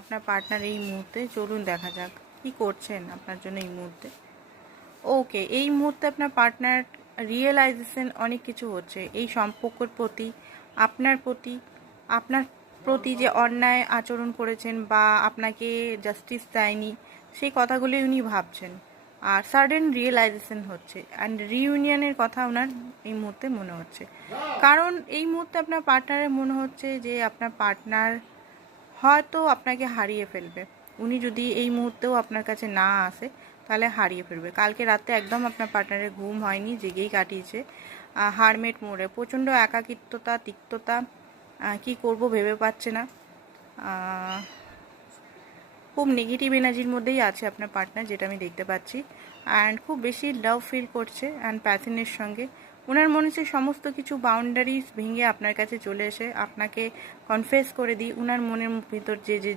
আপনার পার্টনার এই মুহূর্তে, চলুন দেখা যাক কি করছেন আপনার জন্য এই মুহূর্তে। ওকে, এই মুহূর্তে আপনার পার্টনার রিয়েলাইজেশন অনেক কিছু হচ্ছে এই সম্পর্কের প্রতি, আপনার প্রতি, আপনার প্রতি যে অন্যায় আচরণ করেছেন বা আপনাকে জাস্টিস দেয়নি, সেই কথাগুলি উনি ভাবছেন। আর সাডেন রিয়েলাইজেশন হচ্ছে অ্যান্ড রিইউনিয়নের কথা ওনার এই মুহূর্তে মনে হচ্ছে। কারণ এই মুহূর্তে আপনার পার্টনারের মনে হচ্ছে যে আপনার পার্টনার হয়তো আপনাকে হারিয়ে ফেলবে। উনি যদি এই মুহূর্তেও আপনার কাছে না আসে তাহলে হারিয়ে ফেলবে। কালকে রাতে একদম আপনার পার্টনারের ঘুম হয়নি, জেগেই কাটিয়েছে হারমেট মোড়ে। প্রচণ্ড একাকিত্বতা, তিক্ততা, কি করব ভেবে পাচ্ছে না। খুব নেগেটিভ এনার্জির মধ্যেই আছে আপনার পার্টনার, যেটা আমি দেখতে পাচ্ছি। অ্যান্ড খুব বেশি লাভ ফিল করছে অ্যান্ড প্যাশনের সঙ্গে। ওনার মনে হচ্ছে সমস্ত কিছু বাউন্ডারিজ ভেঙে আপনার কাছে চলে এসে আপনাকে কনফেস করে দিই ওনার মনের ভিতর যে যে